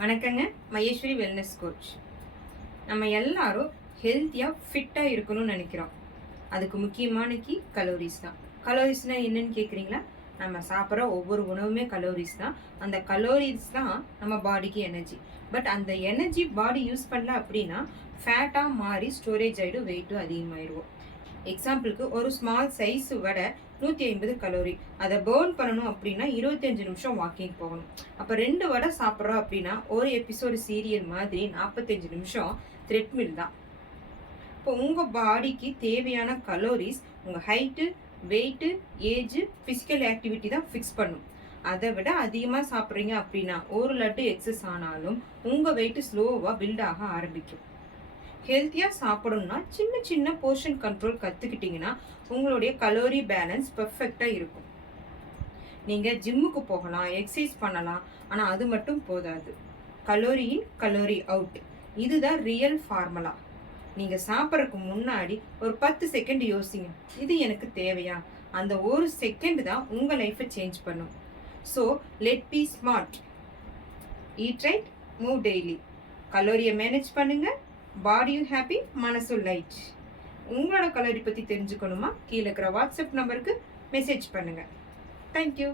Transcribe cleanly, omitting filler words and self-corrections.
வணக்கங்க. Maheswari wellness coach. நம்ம எல்லாரும் ஹெல்த்தியாக ஃபிட்டாக இருக்கணும்னு நினைக்கிறோம். அதுக்கு முக்கியமான கலோரிஸ் தான். கலோரிஸ்னால் என்னன்னு கேட்குறீங்களா? நம்ம சாப்பிட்ற ஒவ்வொரு உணவுமே கலோரிஸ் தான். அந்த கலோரிஸ் தான் நம்ம பாடிக்கு எனர்ஜி. பட் அந்த எனர்ஜி பாடி யூஸ் பண்ணல அப்படின்னா ஃபேட்டாக மாறி ஸ்டோரேஜ் ஆகிடும், வெயிட்டும் அதிகமாகிடுவோம். எக்ஸாம்பிளுக்கு ஒரு ஸ்மால் சைஸ் வடை 150 கலோரி. அதை பேர்ன் பண்ணணும் அப்படின்னா 25 நிமிஷம் வாக்கிங் போகணும். அப்போ 2 வடை சாப்பிட்றோம் அப்படின்னா ஒரு எபிசோடு சீரியல் மாதிரி 45 நிமிஷம் த்ரெட்மில் தான். இப்போ உங்கள் பாடிக்கு தேவையான கலோரிஸ் உங்கள் height, weight, age, physical activity தான் ஃபிக்ஸ் பண்ணும். அதை விட அதிகமாக சாப்பிட்றீங்க அப்படின்னா ஒரு லட்டு எக்ஸஸ் ஆனாலும் உங்கள் வெயிட்டு ஸ்லோவாக பில்ட் ஆக ஆரம்பிக்கும். ஹெல்த்தியாக சாப்பிடணும்னா சின்ன சின்ன போர்ஷன் கண்ட்ரோல் கற்றுக்கிட்டிங்கன்னா உங்களுடைய கலோரி பேலன்ஸ் பர்ஃபெக்டாக இருக்கும். நீங்கள் ஜிம்முக்கு போகலாம், எக்ஸசைஸ் பண்ணலாம், ஆனால் அது மட்டும் போதாது. கலோரி இன் கலோரி அவுட், இதுதான் ரியல் ஃபார்முலா. நீங்கள் சாப்பிட்றதுக்கு முன்னாடி ஒரு 10 செகண்ட் யோசிங்க, இது எனக்கு தேவையா? அந்த ஒரு செகண்ட் தான் உங்கள் லைஃப்பை சேஞ்ச் பண்ணும். So let be smart, eat right, move daily. கலோரியை மேனேஜ் பண்ணுங்கள், பாடியும் ஹாப்பி, மனசும் லைட். உங்களோட கலரி பற்றி தெரிஞ்சுக்கணுமா? கீழே இருக்கிற வாட்ஸ்அப் நம்பருக்கு மெசேஜ் பண்ணுங்கள். தேங்க்யூ.